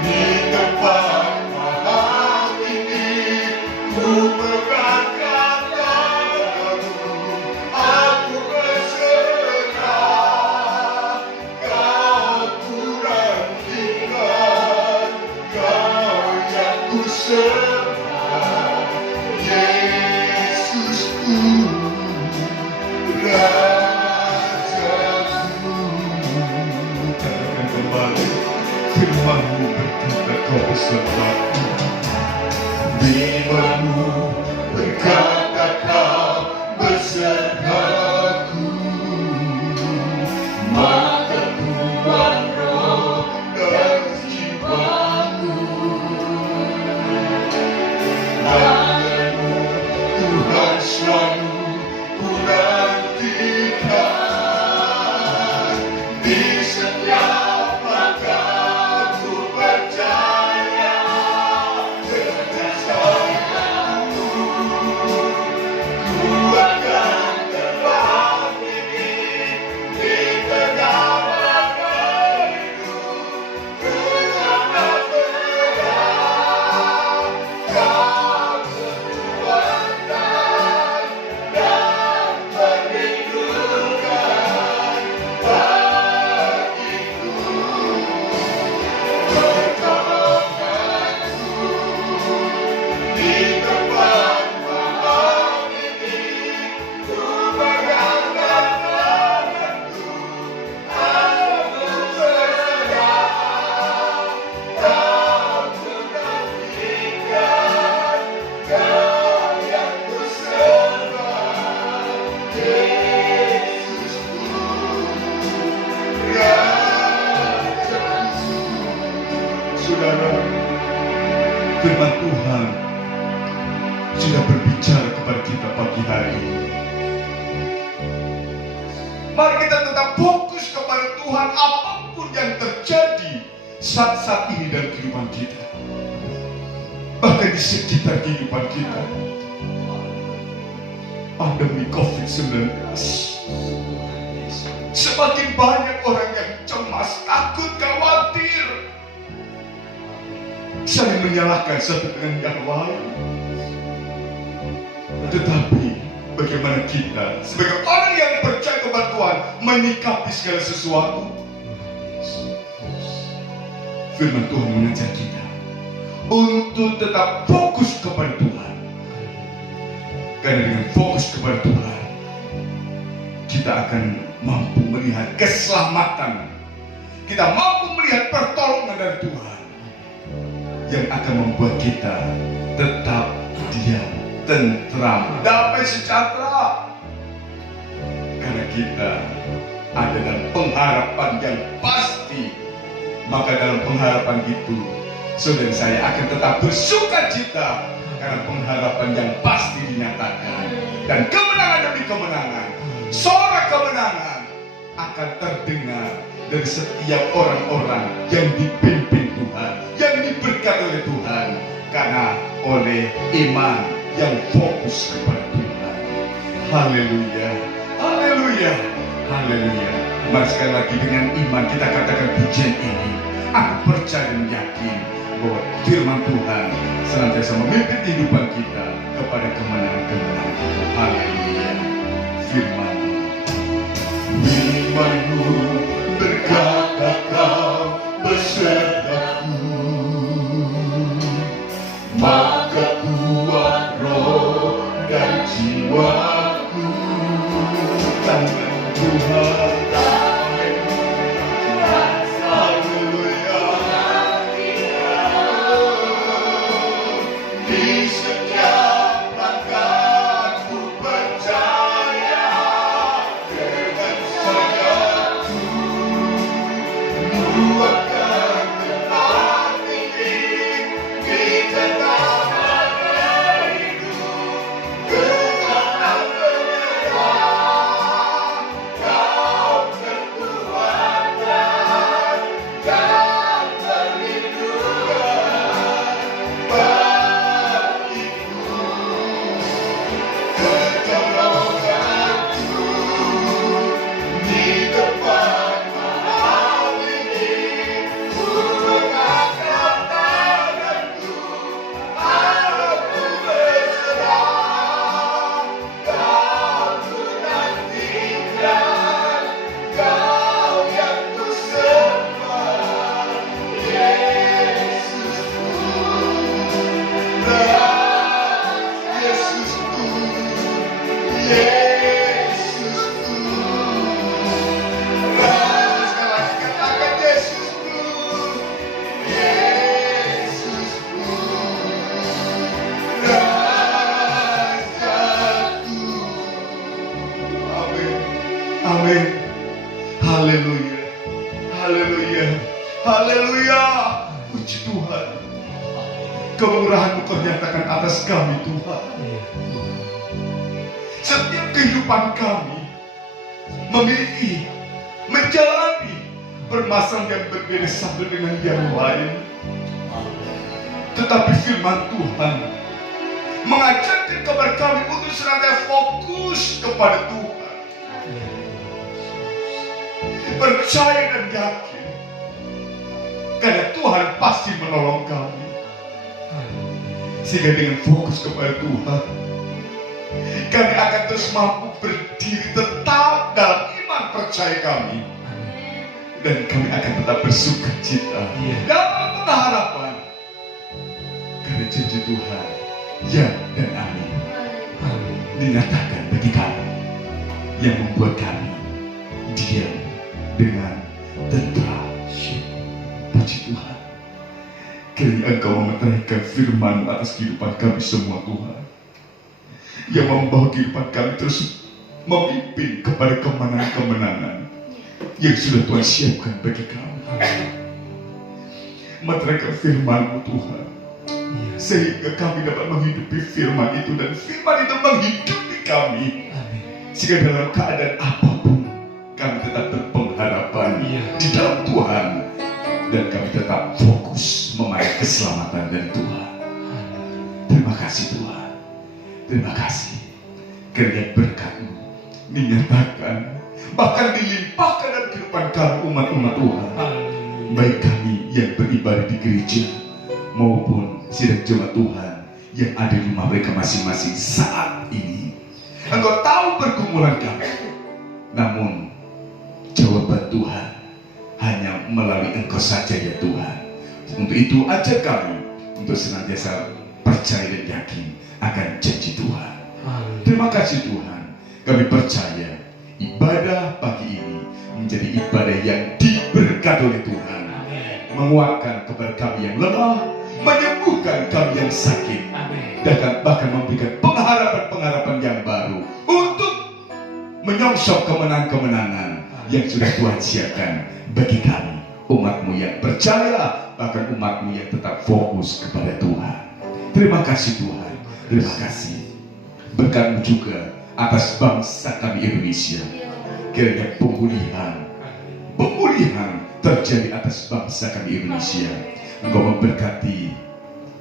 di tempat mahal ini, ku megangkan tangan-Mu, aku berserah. Kau ku nantikan, Kau yang ku sembah, Yesusku, Rajaku. Katakan kembali, firman-Mu berkata Kau besertaku. Firman-Mu berkata Kau besertaku. Maka kuat roh dan jiwaku, tangan-Mu Tuhan selalu ku nantikan. Di setiap langkahku percaya dengan sayapmu, ku akan terbang saudara, firman Tuhan sudah berbicara kepada kita pagi hari ini. Mari kita tetap fokus kepada Tuhan apapun yang terjadi saat-saat ini dalam kehidupan kita. Bahkan di sekitar kehidupan kita. Pandemi COVID-19. Semakin banyak orang yang cemas, takut, khawatir. Saling menyalahkan satu dengan yang lain. Tetapi bagaimana kita sebagai orang yang percaya kepada Tuhan menyikapi segala sesuatu? Firman Tuhan mengajak kita untuk tetap fokus kepada Tuhan. Karena dengan fokus kepada Tuhan, kita akan mampu melihat keselamatan. Kita mampu melihat pertolongan dari Tuhan yang akan membuat kita tetap diam, tentram, damai sejahtera. Karena kita ada dalam pengharapan yang pasti. Maka dalam pengharapan itu, saudara saya akan tetap bersukacita karena pengharapan yang pasti dinyatakan. Dan kemenangan demi kemenangan, suara kemenangan akan terdengar dari setiap orang-orang yang dipimpin Tuhan, yang diberkati oleh Tuhan, karena oleh iman yang fokus kepada Tuhan. Haleluya, haleluya, haleluya. Mari sekali lagi dengan iman kita katakan pujian ini. Aku percaya dan yakin bahwa firman Tuhan senantiasa memimpin kehidupan kita kepada kemenangan-kemenangan. Haleluya. Firman-Mu berkata Kau besertaku, maka kuat roh dan jiwaku. Tangan Tuhan, haleluya. Di setiap langkahku percaya dengan sayapku, Ku akan tetap tinggi di tengah hidup. Tetap menyerah, Kau kekuatan dan perlindungan bagiku. Pertolonganku di depan malam ini. Ku mengangkat tanganku, harapku berserah. Kau ku nantikan, Kau yang ku sembah. Yesusku, Yesusku, Yesusku. Sekali lagi katakan Yesusku, Yesusku, Rajaku. Amin, amin. Haleluya, haleluya, haleluya. Puji Tuhan, kemurahan-Mu Kau nyatakan atas kami Tuhan. Setiap kehidupan kami memiliki, menjalani permasalahan yang berbeda satu dengan yang lain. Tetapi firman Tuhan mengajarkan kepada kami untuk senantiasa fokus kepada Tuhan. Percaya dan yakin, karena Tuhan pasti menolong kami. Sehingga dengan fokus kepada Tuhan, kami akan terus mampu berdiri tetap dalam iman percaya kami. Dan kami akan tetap bersukacita dalam pengharapan. Karena janji Tuhan, ya dan amin, dinyatakan bagi kami, yang membuat kami diam dengan tentram. Puji Tuhan, kiranya Engkau memeteraikan firman atas kehidupan kami semua Tuhan, yang membawa kehidupan kami terus memimpin kepada kemenangan-kemenangan yang sudah Tuhan siapkan bagi kami. menerangkan firman-Mu Tuhan, sehingga kami dapat menghidupi firman itu dan firman itu menghidupi kami, sehingga dalam keadaan apapun kami tetap berpengharapan di dalam Tuhan dan kami tetap fokus meraih keselamatan dari Tuhan. Terima kasih Tuhan, terima kasih karena berkat-Mu dinyatakan bahkan dilimpahkan dalam kehidupan kami umat-umat Tuhan, baik kami yang beribadah di gereja maupun sidang jemaat Tuhan yang ada di rumah mereka masing-masing saat ini. Engkau tahu pergumulan kami, namun jawaban Tuhan hanya melalui Engkau saja ya Tuhan. Untuk itu ajar kami untuk senantiasa percaya dan yakin akan janji Tuhan. Terima kasih Tuhan, kami percaya ibadah pagi ini menjadi ibadah yang diberkati oleh Tuhan, menguatkan kepada kami yang lemah, menyembuhkan kami yang sakit, dan bahkan memberikan pengharapan-pengharapan yang baru untuk menyongsong kemenangan-kemenangan yang sudah Tuhan siapkan bagi kami, umat-Mu yang percaya, bahkan umat-Mu yang tetap fokus kepada Tuhan. Terima kasih Tuhan, terima kasih. Berkat-Mu juga atas bangsa kami Indonesia. Kiranya pemulihan terjadi atas bangsa kami Indonesia. Engkau memberkati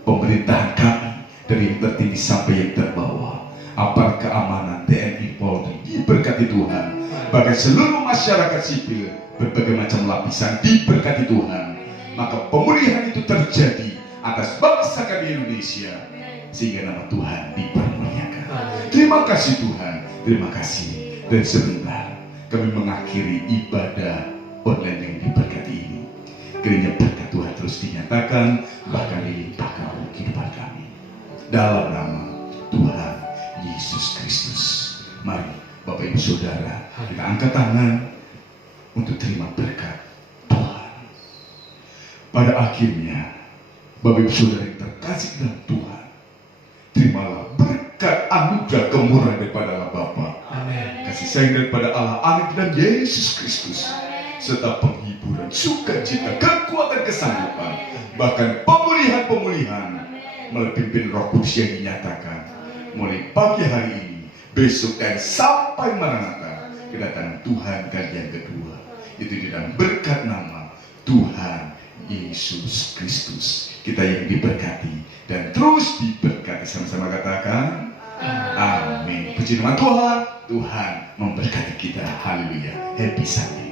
pemerintahan kami dari yang tertinggi sampai yang terbawah. Aparat keamanan, TNI, Polri diberkati Tuhan. Bahkan seluruh masyarakat sipil berbagai macam lapisan diberkati Tuhan. Maka pemulihan itu terjadi atas bangsa kami Indonesia, sehingga nama Tuhan dipermuliakan. Terima kasih Tuhan, terima kasih. Dan sebentar kami mengakhiri ibadah online yang diberkati ini. Kiranya berkat Tuhan terus dinyatakan, bahkan dilimpahkan oleh kehidupan kami. Dalam nama Tuhan Yesus Kristus. Mari Bapak Ibu Saudara, kita angkat tangan untuk terima berkat Tuhan. Pada akhirnya, Bapak Ibu Saudara yang terkasih dalam Tuhan, terimalah berkat anugerah kemurahan daripada Allah Bapa, kasih sayang daripada Allah Anak dan Yesus Kristus, serta penghiburan, sukacita, kekuatan, kesanggupan, bahkan pemulihan melalui pimpin Roh Kudus yang dinyatakan mulai pagi hari ini, besok dan sampai Maranatha, kedatangan Tuhan kali yang kedua. Itu di dalam berkat nama Tuhan Yesus Kristus, kita yang diberkati dan terus diberkati. Sama-sama katakan amin. Puji nama Tuhan, Tuhan memberkati kita. Haleluya. Happy Sunday.